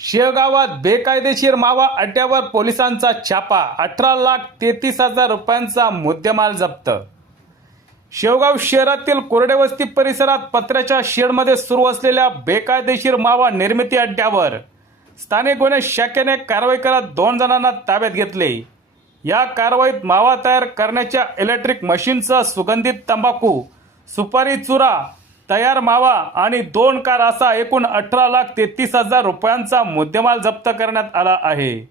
शेवगावात बेकायदेशीर मावा अड्ड्यावर पोलिसांचा छापा, 18,33,000 रुपयांचा मुद्देमाल जप्त। शेवगाव शहरातील कोरडेवस्ती परिसरात पत्र्याच्या शेडमध्ये सुरू असलेल्या बेकायदेशीर मावा निर्मिती अड्ड्यावर स्थानिक गुन्हे शाखेने कारवाई करत 2 जणांना ताब्यात घेतले। या कारवाईत मावा तयार करण्याच्या इलेक्ट्रिक मशीनसह सुगंधित तंबाखू, सुपारी चुरा, तयार मावा आणि 2 कार असा एकूण 18,33,000 रुपयांचा मुद्देमाल जप्त करण्यात आला आहे।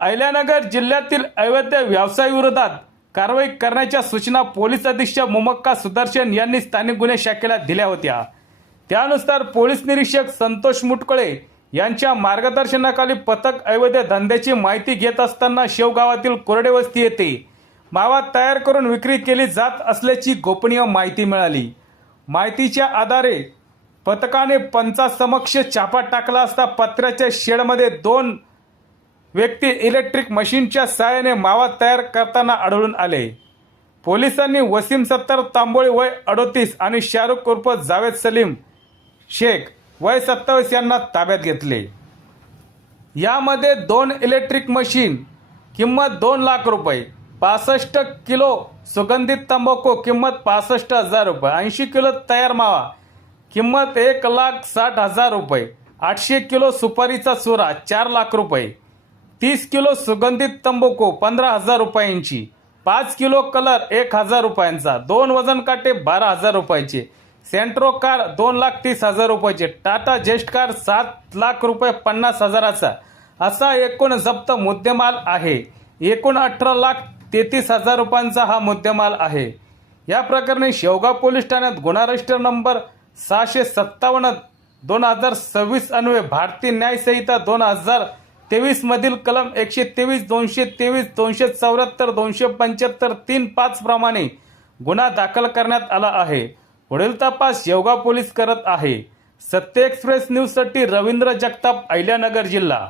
अहिल्यानगर जिल्ह्यातील अवैध व्यवसायाविरोधात कारवाई करण्याच्या सूचना पोलीस अधीक्षक मुमक्का सुदर्शन यांनी स्थानिक गुन्हे शाखेला दिल्या होत्या। त्यानुसार पोलीस निरीक्षक संतोष मुटकुळे यांच्या मार्गदर्शनाखाली पथक अवैध धंद्याची माहिती घेत असताना शेवगावातील कोरडेवस्ती येथे मावा तयार करून विक्री केली जात असल्याची गोपनीय माहिती मिळाली। माहितीच्या आधारे पथकाने पंचासमक्ष छापा टाकला असता पत्र्याच्या शेडमध्ये 2 व्यक्ती इलेक्ट्रिक मशीनच्या सहाय्याने मावा तयार करताना आढळून आले। पोलिसांनी वसीम सत्तार तांबोळी वय 38 आणि शाहरुख उर्फ जावेद सलीम शेख वय 27 यांना ताब्यात घेतले। यामध्ये 2 इलेक्ट्रिक मशीन किंमत 2 लाख रुपये, 65 किलो सुगंधित तंबाखू किंमत 65,000 रुपये, 80 किलो तयार मावा किंमत 1,60,000 रुपये, 800 किलो सुपारीचा चुरा 4 लाख रुपये, 30 किलो सुगंधित तंबाखू 15,000 रुपयांची, 5 किलो कलर 1,000 रुपयांचा, 2 वजन काटे 12,000 रुपयाचे, सेंट्रो कार 2,30,000 रुपयाचे, टाटा जेस्ट कार 7 लाख रुपये 50,000चा असा एकूण जप्त मुद्देमाल आहे। एकूण 18,33,000 रुपयांचा हा मुद्देमाल आहे। या प्रकरणी शेवगाव पोलीस ठाण्यात गुन्हा रजिस्टर नंबर 657/2026 अन्वये भारतीय न्याय संहिता 2023 मधील कलम 123, 223, 274, 275, 3-5 प्रमाणे गुन्हा दाखल करण्यात आला आहे। पुढील तपास शेवगाव पोलीस करत आहे। सत्य एक्सप्रेस न्यूज साठी रवींद्र जगताप, अहिल्यानगर जिल्हा।